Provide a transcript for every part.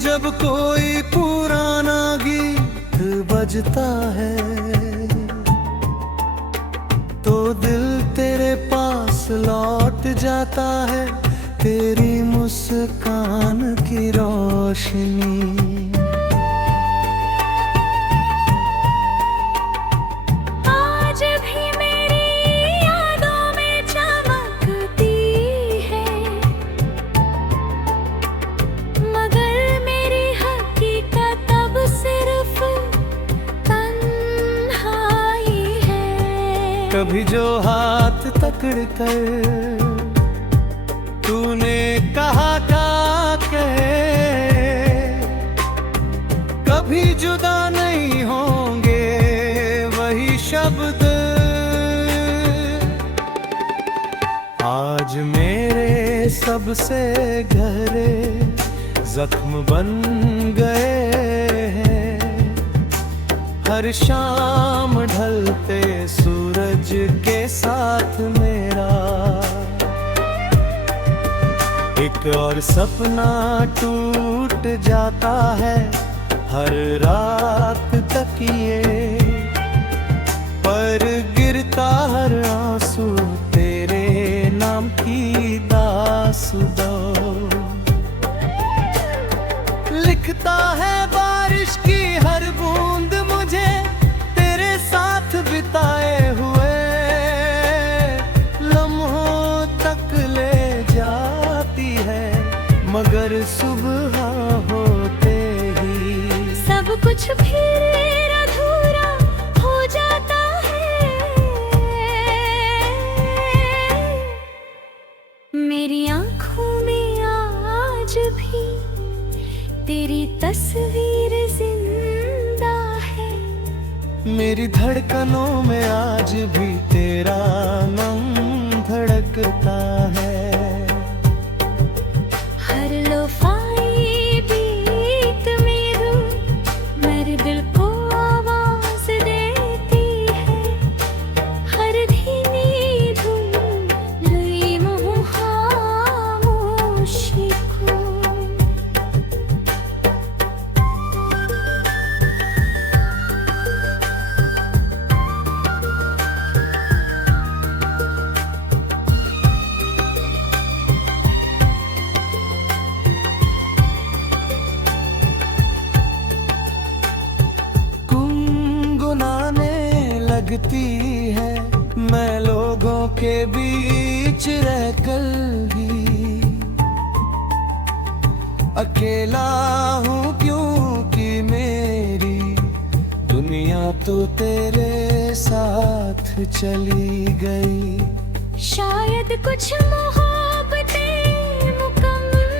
जब कोई पुराना गीत बजता है तो दिल तेरे पास लौट जाता है, तेरी मुस्कान की रोशनी। कभी जो हाथ पकड़ कर तूने कहा के कभी जुदा नहीं होंगे वही शब्द आज मेरे सबसे गहरे जख्म बन गए हैं। हर शाम ढलते सूरज के साथ मेरा एक और सपना टूट जाता है। हर रात तकिए पर गिरता हर आंसू तेरे नाम की दास्तां लिखता है बारिश की हर बूंद मुझे तेरे साथ बिताए हुए लम्हों तक ले जाती है, मगर सुबह होते ही सब कुछ फिर अधूरा हो जाता है। मेरी आँखों में आज भी तेरी तस्वीर जिंदा है, मेरी धड़कनों में आज भी तेरा नाम धड़कता है। हर लोफाई बीट में धूप मेरे दिल को आवाज देती है। हर धीमी धूप नई मोह खामोशी को लगती है मैं लोगों के बीच रहकर ही अकेला हूँ, क्योंकि मेरी दुनिया तो तेरे साथ चली गई। शायद कुछ मोहब्बतें मुकम्मल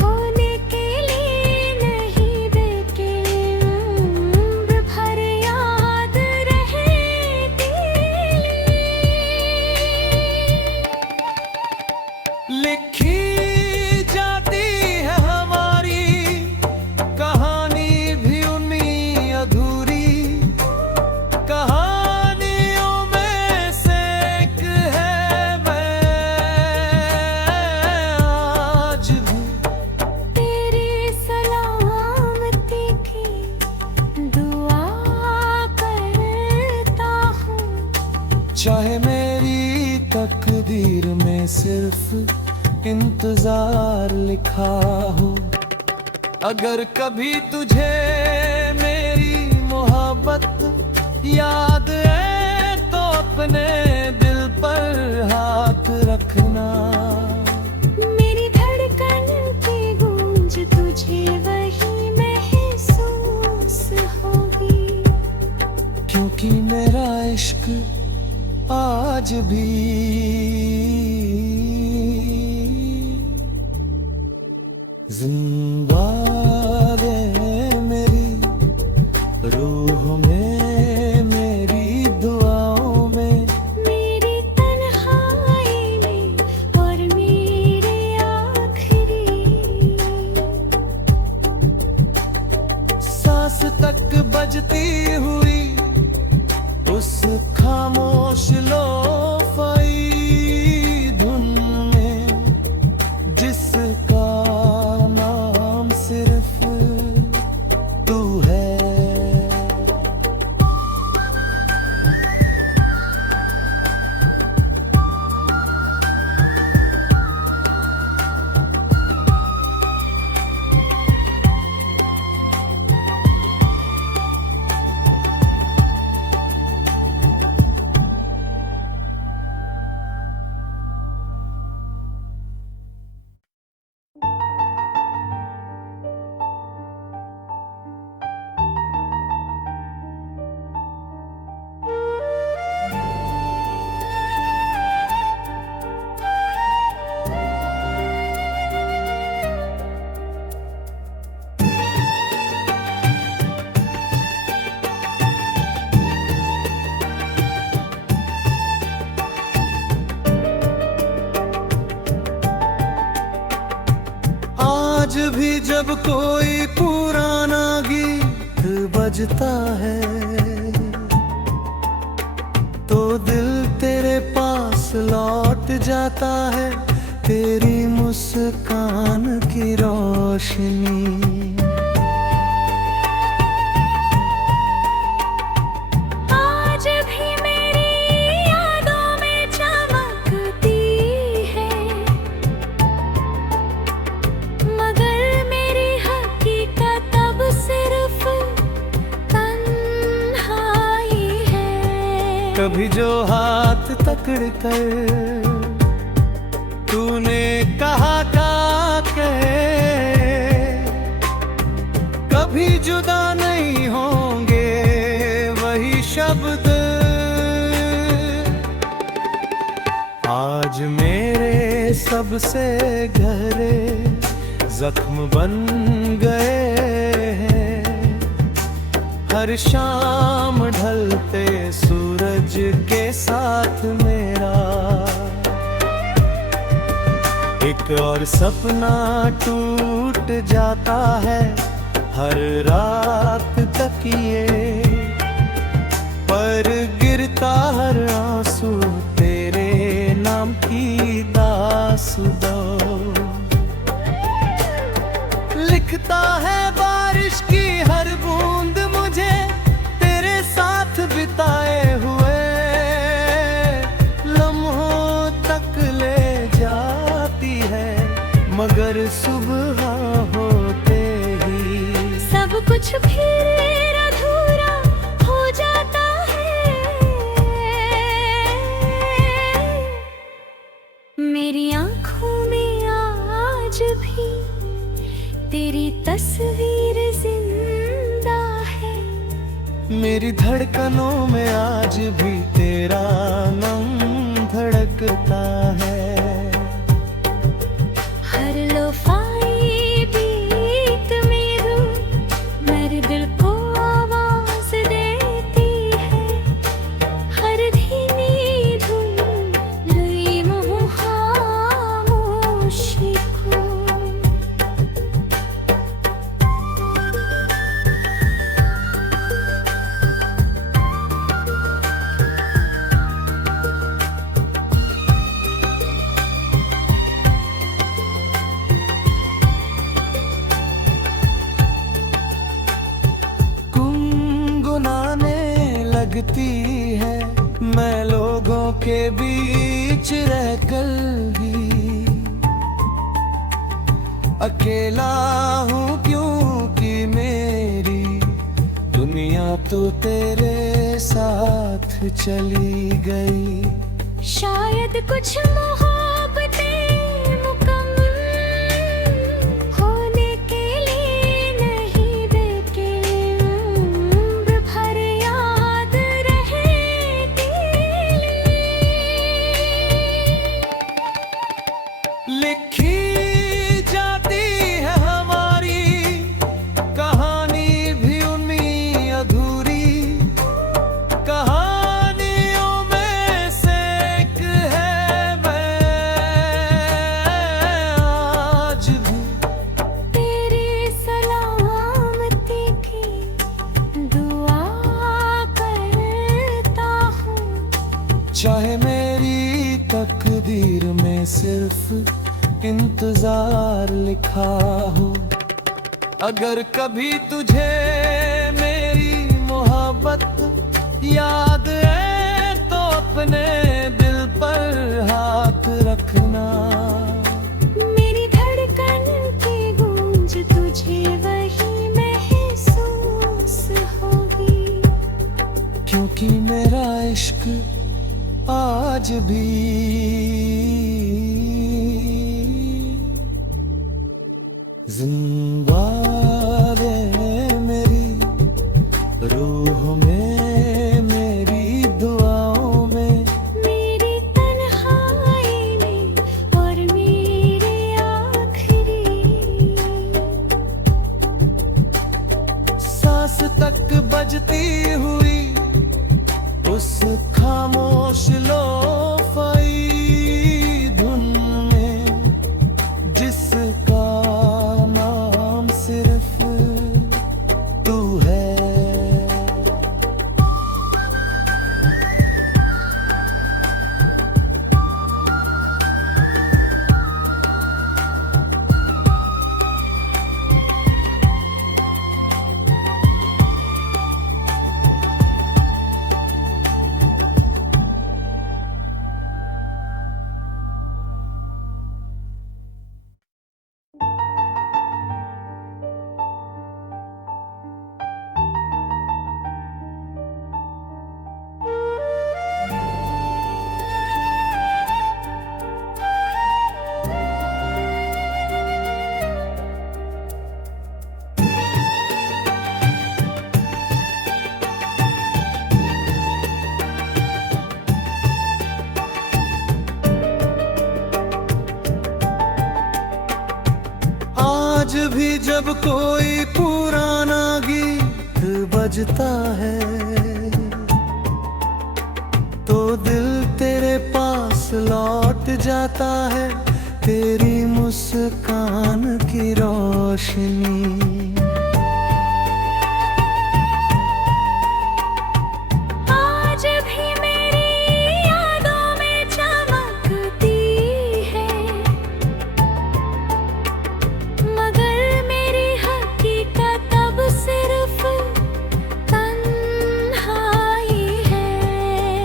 होने के लिए नहीं देके उम्र भर याद रहेगी। लिखी जाती है हमारी कहानी भी उन्हीं अधूरी कहानियों में से एक है मैं आज भी तेरी सलामती की दुआ करता हूँ। चाहे मेरी तकदीर में सिर्फ इंतजार लिखा हो, अगर कभी तुझे मेरी मोहब्बत याद है तो अपने दिल पर हाथ रखना। मेरी धड़कन की गूंज तुझे वही महसूस होगी, क्योंकि मेरा इश्क आज भी जिंदा है मेरी रूह में, मेरी दुआओं में, मेरी तन्हाई में और मेरे आखिरी सांस तक बजती हुई उस खामोश लोफाई धुन में जिसका नाम आज भी जब कोई पुराना गीत बजता है तो दिल तेरे पास लौट जाता है, तेरी मुस्कान की रोशनी। आज भी मेरी यादों में चमकती है, मगर मेरी हकीकत अब सिर्फ तन्हाई है। कभी जो हाथ पकड़ कर तूने कहा के कभी जुदा नहीं होंगे वही शब्द आज मेरे सबसे गहरे जख्म बन गए हैं। हर शाम ढलते सूरज के साथ मेरा एक और सपना टूट जाता है। हर रात तकिए पर गिरता हर आंसू तेरे नाम की दासुदो। लिखता है बारिश की हर बूंद मुझे तेरे साथ बिताए हुए लम्हों तक ले जाती है, मगर सुबह होते ही सब कुछ फिर अधूरा हो जाता है। मेरी आँखों में आज भी तेरी तस्वीर जिंदा है, मेरी धड़कनों में आज भी तेरा नाम धड़कता है। हर लोफाई बीत में रूह मेरे दिल को आवाज देती है। हर धीमी धुन लई मुँह खामोशी को। लगती है मैं लोगों के बीच रहकर भी अकेला हूँ, क्योंकि मेरी दुनिया तो तेरे साथ चली गई। शायद कुछ मोहब्बतें मुकम्मल होने के लिए नहीं देके उम्र भर याद रहेगी। लिखी जाती है हमारी कहानी भी उन्हीं अधूरी कहानियों में से एक है मैं आज भी तेरी सलामती की दुआ करता हूँ। चाहे मेरी तकदीर में सिर्फ इंतजार लिखा हो, अगर कभी तुझे मेरी मोहब्बत याद है तो अपने दिल पर हाथ रखना। मेरी धड़कन की गूंज तुझे वही महसूस होगी, क्योंकि मेरा इश्क आज भी जिंदा है मेरी रूह में, मेरी दुआओं में, मेरी तन्हाई में और मेरे आखिरी सांस तक बजती हुई उस खामोश लोफाई धुन में जिसका नाम आज भी जब कोई पुराना गीत बजता है तो दिल तेरे पास लौट जाता है, तेरी मुस्कान की रोशनी। आज भी मेरी यादों में चमकती है, मगर मेरी हकीकत अब सिर्फ तन्हाई है।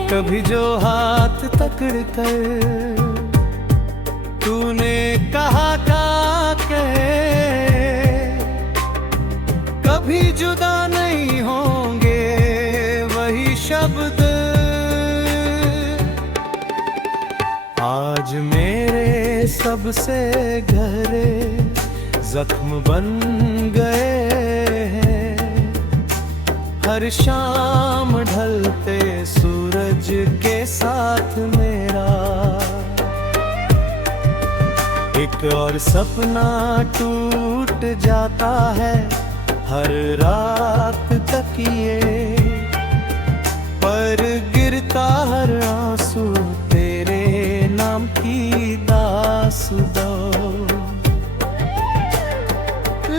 कभी जो हाथ पकड़ कर तूने कहा का कभी जुदा नहीं होंगे वही शब्द आज मेरे सबसे गहरे जख्म बन गए हैं। हर शाम ढलते सूरज के साथ मेरा एक और सपना टूट जाता है। हर रात तकिए पर गिरता हर आंसू तेरे नाम की दासुदो।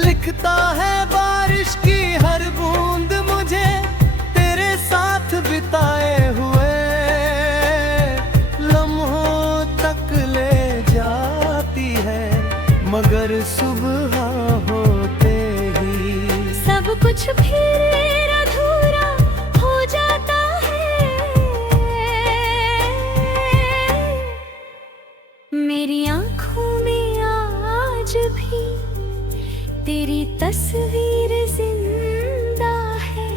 लिखता है बारिश की हर बूंद मुझे तेरे साथ बिताए हुए लम्हों तक ले जाती है, मगर सुबह होते ही सब कुछ फिर अधूरा हो जाता है। मेरी आँखों में आज भी तेरी तस्वीर जिंदा है,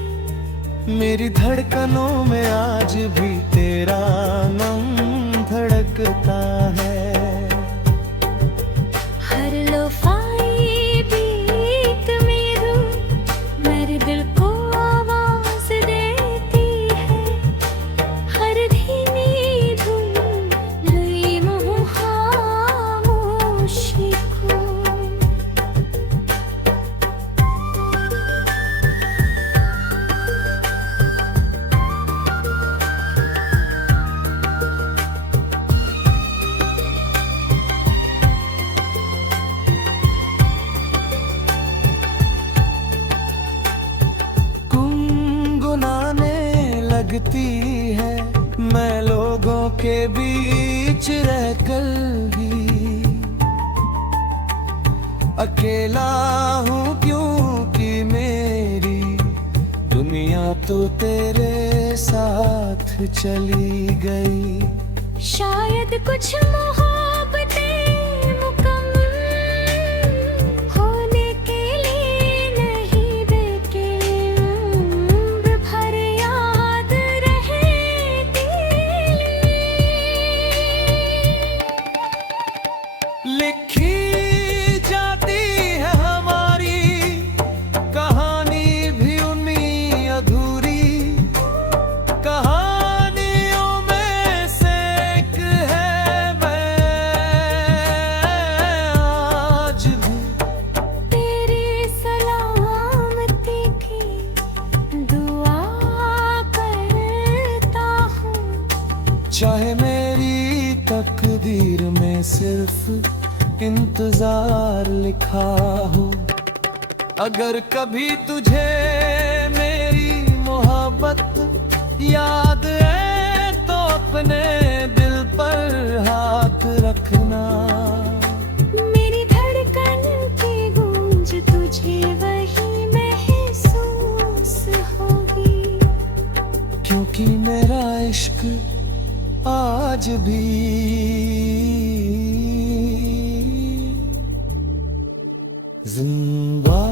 मेरी धड़कनों में आज भी तेरा नाम धड़कता है। हर लोफाई बीट में रूह मेरे दिल को आवाज देती है। हर धीमी धुन लई मुँह खामोशी को। लगती है मैं लोगों के बीच रहकर भी अकेला हूँ, क्योंकि मेरी दुनिया तो तेरे साथ चली गई। शायद कुछ मोहब्बतें मुकम्मल होने के लिए नहीं देके उम्र भर याद रहेगी। लिखी जाती है हमारी कहानी भी उन्हीं अधूरी कहानियों में से एक है मैं आज भी तेरी सलामती की दुआ करता हूँ। चाहे मेरी तकदीर में सिर्फ इंतजार लिखा हो, अगर कभी तुझे मेरी मोहब्बत याद है तो अपने दिल पर हाथ रखना। मेरी धड़कन की गूंज तुझे वही महसूस होगी, क्योंकि मेरा इश्क आज भी जिंदा